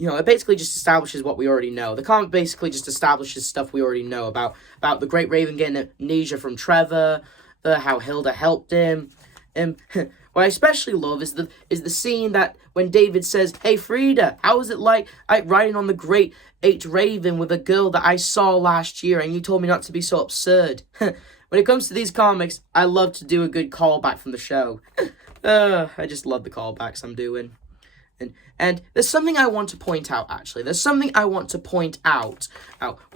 it basically just establishes what we already know. The comic basically just establishes stuff we already know about the Great Raven getting amnesia from Trevor, how Hilda helped him. What I especially love is the scene that when David says, "Hey Frida, how was it riding on the Great Raven with a girl that I saw last year, and you told me not to be so absurd." When it comes to these comics, I love to do a good callback from the show. I just love the callbacks I'm doing. And there's something I want to point out, actually. When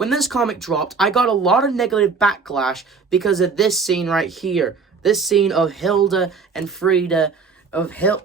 this comic dropped, I got a lot of negative backlash because of this scene right here. This scene of Hilda and Frida,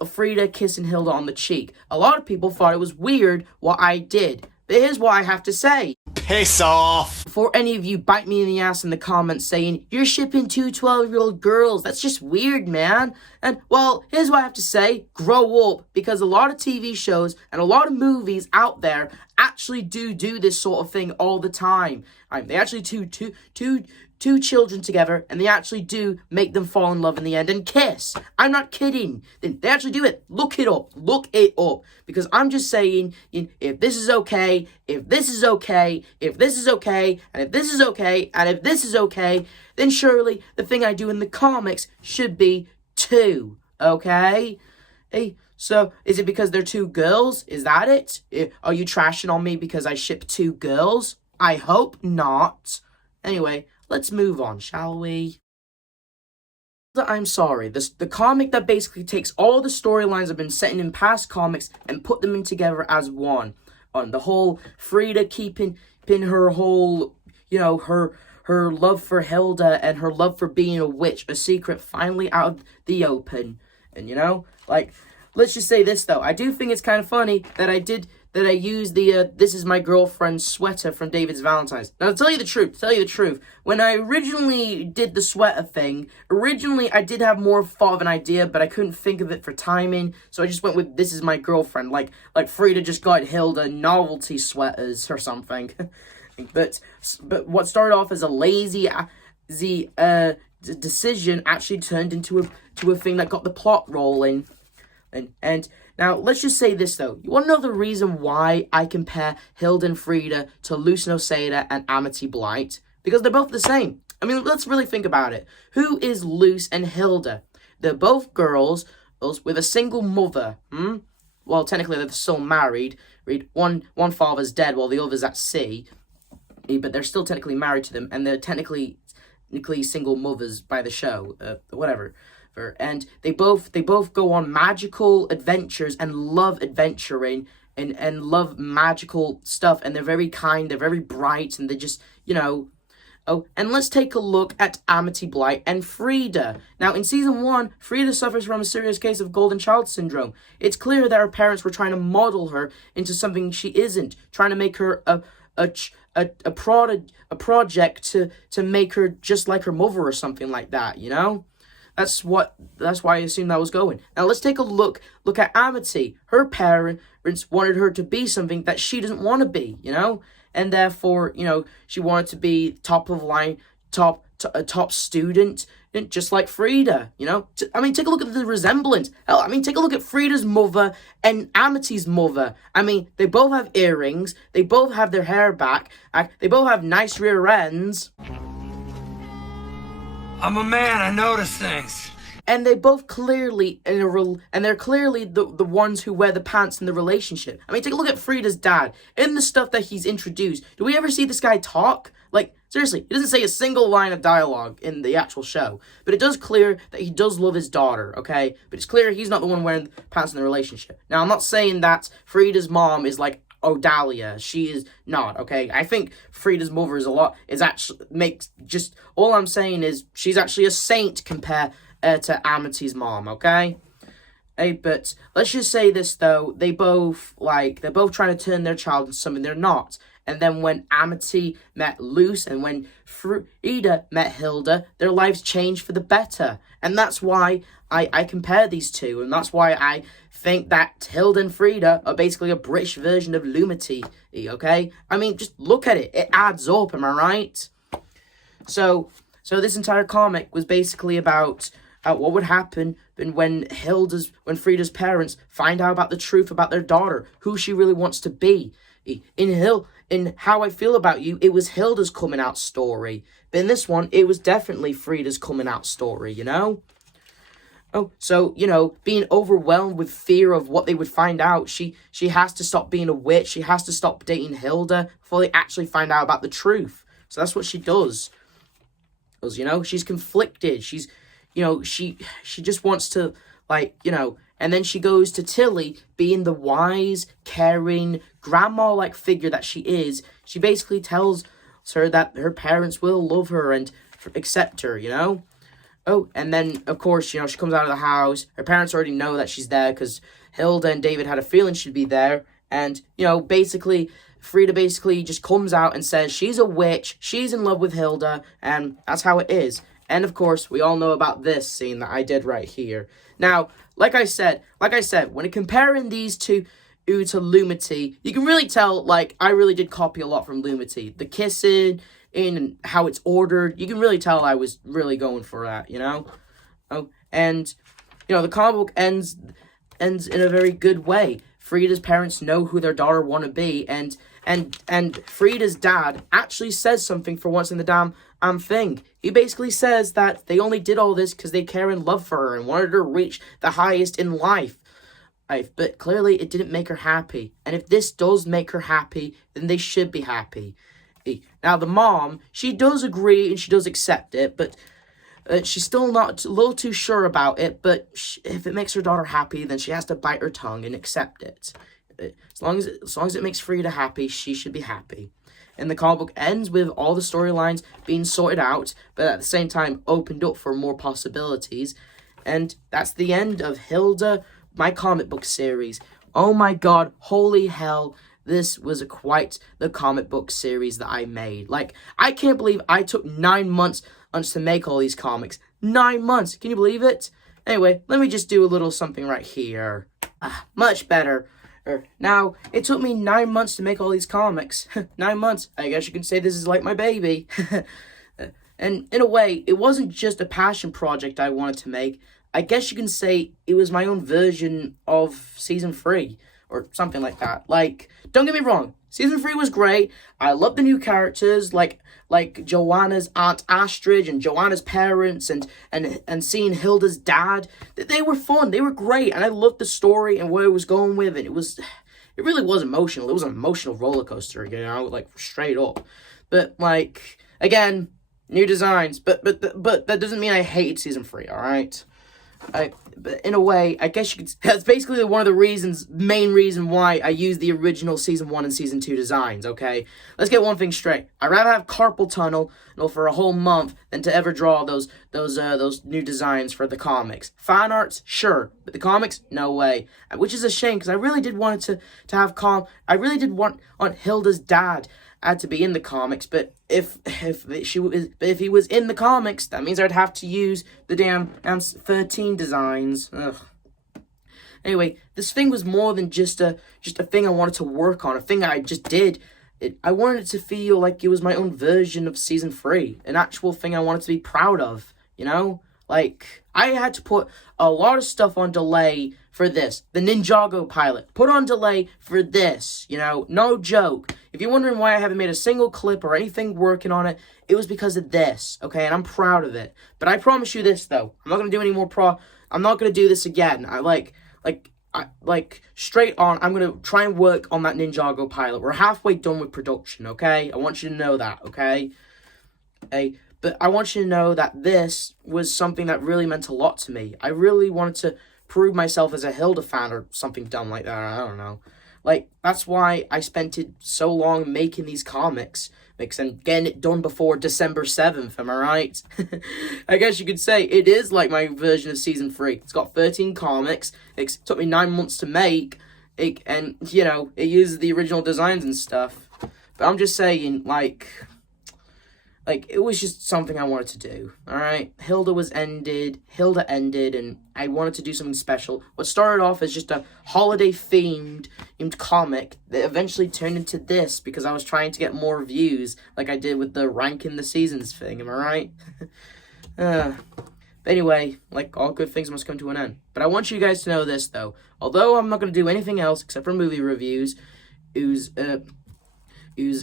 Frida kissing Hilda on the cheek. A lot of people thought it was weird what I did. But here's what I have to say. Piss off! Before any of you bite me in the ass in the comments saying, you're shipping 2 12-year-old girls, that's just weird, man. And, well, here's what I have to say. Grow up. Because a lot of TV shows and a lot of movies out there actually do this sort of thing all the time. They actually two children together, and they actually do make them fall in love in the end and kiss. I'm not kidding. They actually do it. Look it up. Because I'm just saying, if this is okay, if this is okay, if this is okay, and if this is okay, and if this is okay, then surely the thing I do in the comics should be 2, okay? Hey, so is it because they're 2 girls? Is that it? Are you trashing on me because I ship 2 girls? I hope not. Anyway, let's move on, shall we? I'm Sorry, the comic that basically takes all the storylines I've been setting in past comics and put them in together as one. On the whole Frida keeping her whole, her love for Hilda and her love for being a witch, a secret, finally out of the open. And let's just say this though, I do think it's kind of funny that I used the This Is My Girlfriend's sweater from David's Valentine's. Now, to tell you the truth, when I originally did the sweater thing, I did have more thought of an idea, but I couldn't think of it for timing, so I just went with This Is My Girlfriend, like Frida just got Hilda novelty sweaters or something. But what started off as a lazy decision actually turned into a thing that got the plot rolling. And now, let's just say this, though. You want to know the reason why I compare Hilda and Frida to Luce and Osada and Amity Blight? Because they're both the same. I mean, let's really think about it. Who is Luce and Hilda? They're both girls with a single mother. Well, technically, they're still married. One father's dead while the other's at sea. But they're still technically married to them, and they're technically single mothers by the show. Whatever. And they both go on magical adventures and love adventuring and love magical stuff, and they're very kind, they're very bright, and they just, Oh, and let's take a look at Amity Blight and Frida. Now, in Season 1, Frida suffers from a serious case of golden child syndrome. It's clear that her parents were trying to model her into something she isn't, trying to make her a project to make her just like her mother or something like that, That's why I assumed that was going. Now let's take a look at Amity. Her parents wanted her to be something that she doesn't want to be, and therefore, she wanted to be top of line, top student, just like Frida, I mean, take a look at the resemblance. Hell, I mean, take a look at Frida's mother and Amity's mother. I mean, they both have earrings, they both have their hair back, they both have nice rear ends. I'm a man, I notice things. And they both clearly, and they're clearly the ones who wear the pants in the relationship. I mean, take a look at Frida's dad. In the stuff that he's introduced, do we ever see this guy talk? Like, seriously, he doesn't say a single line of dialogue in the actual show. But it does clear that he does love his daughter, okay? But it's clear he's not the one wearing the pants in the relationship. Now, I'm not saying that Frida's mom is like Odalia. She is not, okay? I think Frida's mother all I'm saying is she's actually a saint compared to Amity's mom, okay? Hey, but let's just say this, though. They're both trying to turn their child into something they're not. And then when Amity met Luce and when Frida met Hilda, their lives changed for the better. And that's why I compare these two. And that's why I think that Hilda and Frida are basically a British version of Lumity, okay? I mean, just look at it. It adds up, am I right? So this entire comic was basically about what would happen when Frida's parents find out about the truth about their daughter, who she really wants to be. In How I Feel About You, it was Hilda's coming out story. But in this one, it was definitely Frida's coming out story, Oh, so, being overwhelmed with fear of what they would find out, she has to stop being a witch. She has to stop dating Hilda before they actually find out about the truth. So that's what she does. Because, she's conflicted. She's, she just wants to, and then she goes to Tilly, being the wise, caring, grandma-like figure that she is. She basically tells her that her parents will love her and accept her, Oh, and then, of course, she comes out of the house. Her parents already know that she's there because Hilda and David had a feeling she'd be there. And, Frida basically just comes out and says she's a witch, she's in love with Hilda, and that's how it is. And, of course, we all know about this scene that I did right here. Now, like I said, when comparing these two to Lumity, you can really tell, I really did copy a lot from Lumity. The kissing and how it's ordered, you can really tell I was really going for that, Oh, and, the comic book ends in a very good way. Frida's parents know who their daughter want to be, and Frida's dad actually says something for once in the damn thing. He basically says that they only did all this because they care and love for her and wanted her to reach the highest in life. But clearly it didn't make her happy. And if this does make her happy, then they should be happy. Now the mom, she does agree and she does accept it, but she's still not a little too sure about it. But if it makes her daughter happy, then she has to bite her tongue and accept it. As long as it makes Frida happy, she should be happy. And the comic book ends with all the storylines being sorted out, but at the same time opened up for more possibilities. And that's the end of Hilda, my comic book series. Oh my god, holy hell, this was quite the comic book series that I made. I can't believe I took 9 months to make all these comics. 9 months, can you believe it? Anyway, let me just do a little something right here. Much better. Now, it took me 9 months to make all these comics. 9 months. I guess you can say this is like my baby. And in a way, it wasn't just a passion project I wanted to make. I guess you can say it was my own version of season 3 or something like that. Like, don't get me wrong, season 3 was great. I love the new characters like Joanna's Aunt Astrid and Joanna's parents and seeing Hilda's dad. They were fun. They were great, and I loved the story and where it was going with it. It really was emotional. It was an emotional roller coaster, like straight up. But like again, new designs. But that doesn't mean I hated season 3. All right. But in a way, I guess you could. That's basically one of the main reason why I use the original season 1 and season 2 designs. Okay, let's get one thing straight. I'd rather have carpal tunnel for a whole month than to ever draw those new designs for the comics. Fan arts, sure, but the comics, no way. Which is a shame because I really did want it to have I really did want Hilda's dad had to be in the comics, but if he was in the comics, that means I'd have to use the damn 13 designs. Ugh. Anyway, this thing was more than just a thing I wanted to work on, a thing I just did. I wanted it to feel like it was my own version of season 3, an actual thing I wanted to be proud of, Like, I had to put a lot of stuff on delay for this. The Ninjago pilot, put on delay for this, no joke. If you're wondering why I haven't made a single clip or anything working on it, it was because of this, okay? And I'm proud of it. But I promise you this, though. I'm not going to do any more I'm not going to do this again. Straight on, I'm going to try and work on that Ninjago pilot. We're halfway done with production, okay? I want you to know that, okay? But I want you to know that this was something that really meant a lot to me. I really wanted to prove myself as a Hilda fan or something dumb like that. I don't know. Like, that's why I spent so long making these comics and getting it done before December 7th, am I right? I guess you could say it is like my version of season 3. It's got 13 comics. It took me 9 months to make. And, it uses the original designs and stuff. But I'm just saying, like, it was just something I wanted to do, alright? Hilda ended, and I wanted to do something special. What started off as just a holiday-themed comic that eventually turned into this because I was trying to get more views, like I did with the ranking the seasons thing, am I right? But anyway, like, all good things must come to an end. But I want you guys to know this, though. Although I'm not going to do anything else except for movie reviews,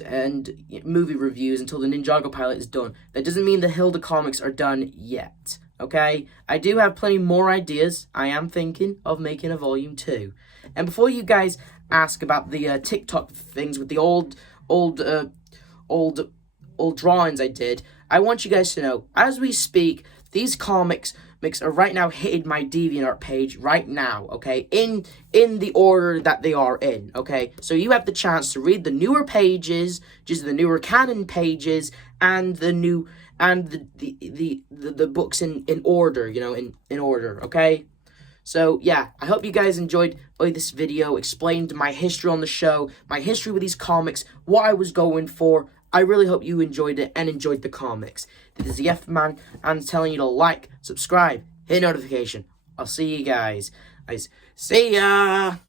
and movie reviews until the Ninjago pilot is done. That doesn't mean the Hilda comics are done yet, okay? I do have plenty more ideas. I am thinking of making a volume 2. And before you guys ask about the TikTok things with the old drawings I did, I want you guys to know, as we speak, these comics are right now hitting my DeviantArt page right now, okay? In the order that they are in, okay? So you have the chance to read the newer pages, just the newer canon pages, and the books in order, in order, okay? So, yeah, I hope you guys enjoyed this video, explained my history on the show, my history with these comics, what I was going for. I really hope you enjoyed it and enjoyed the comics. This is the F-Man, and I'm telling you to like, subscribe, hit notification. I'll see you guys. See ya!